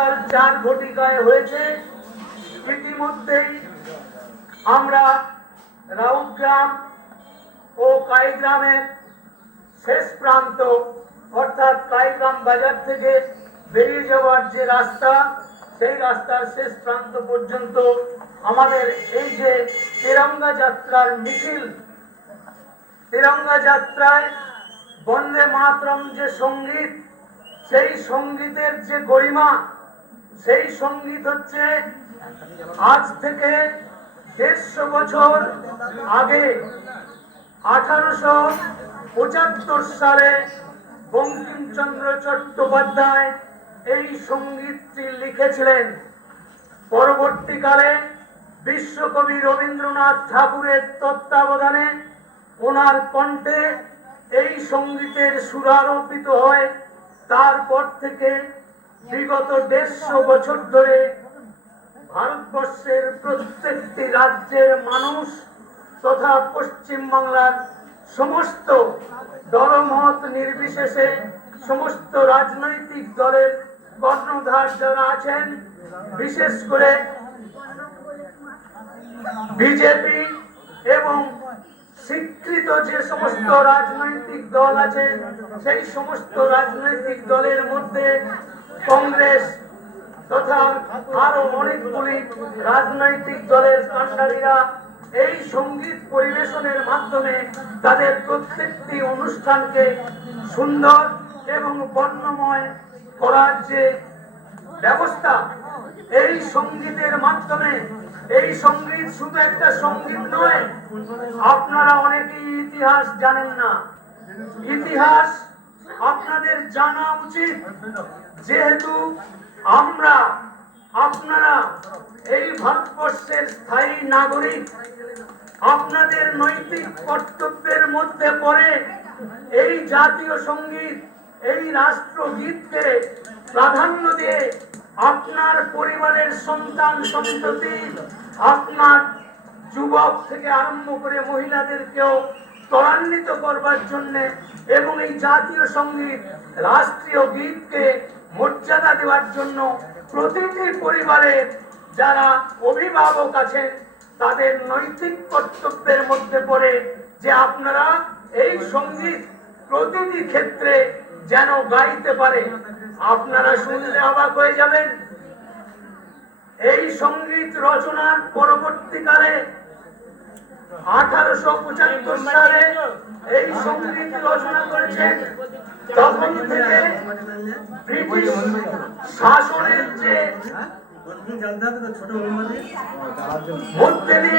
সকাল 4 ঘটিকায় হয়েছে। ইতিমধ্যেই আমরা রাউতগ্রাম ও কাইগ্রামের শেষ প্রান্ত অর্থাৎ কাইগ্রাম বাজার থেকে বেরিয়ে যাওয়ার যে রাস্তা, সেই রাস্তার শেষ প্রান্ত পর্যন্ত আমাদের এই যে তিরঙ্গা যাত্রার মিছিল, তিরঙ্গা যাত্রায় বন্দে মাতরম যে সঙ্গীত, সেই সঙ্গীতের যে গরিমা, সেই সঙ্গীত হচ্ছে আজ থেকে 150 বছর আগে 1875 সালে বঙ্কিমচন্দ্র চট্টোপাধ্যায় এই সঙ্গীতটি লিখেছিলেন। পরবর্তীকালে বিশ্বকবি রবীন্দ্রনাথ ঠাকুরের তত্ত্বাবধানে ওনার কণ্ঠে এই সঙ্গীতের সুরারোপিত হয়। তারপর থেকে বিগত 150 বছর ধরে ভারতবর্ষের প্রত্যেকটি রাজ্যের মানুষ তথা পশ্চিম বাংলার সমস্ত দলমত নির্বিশেষে সমস্ত রাজনৈতিক দলের কর্ণধার যারা আছেন, বিশেষ করে বিজেপি এবং স্বীকৃত যে সমস্ত রাজনৈতিক দল আছে, সেই সমস্ত রাজনৈতিক দলের মধ্যে কংগ্রেস তথা আরো অনেকগুলি রাজনৈতিক দলের কাণ্ডারীরা এই সঙ্গীত পরিবেশনের মাধ্যমে তাদের প্রত্যেকটি অনুষ্ঠানকে সুন্দর এবং বর্ণময় করার যে ব্যবস্থা, এই সঙ্গীতের মাধ্যমে, এই সঙ্গীত শুধু একটা সঙ্গীত নয়। আপনারা অনেকেই ইতিহাস জানেন না। ইতিহাস আপনাদের জানা উচিত, যেহেতু আমরা, আপনারা এই ভারতবর্ষের স্থায়ী নাগরিক। আপনাদের নৈতিক কর্তব্যের মধ্যে পড়ে এই জাতীয় সঙ্গীত, এই রাষ্ট্রগীতকে প্রাধান্য দিয়ে আপনার পরিবারের সন্তান সন্ততি, আপনার যুবক থেকে আরম্ভ করে মহিলাদেরকেও ত্বরান্বিত করবার জন্য এবং এই জাতীয় সঙ্গীত, রাষ্ট্রীয় গীতকে মর্যাদা দেওয়ার জন্য প্রতিটি পরিবারের যারা অভিভাবক আছেন তাদের নৈতিক কর্তব্যের মধ্যে পড়ে যে আপনারা এই সঙ্গীত প্রতিটি ক্ষেত্রে যেন গাইতে পারে। আপনারা শুনলে অবাক হয়ে যাবেন, এই সঙ্গীত রচনার পরবর্তীকালে 1875 সালে এই সঙ্গীত রচনা করেছেন। তখন থেকে ব্রিটিশ শাসনের যে মধ্যে দিয়ে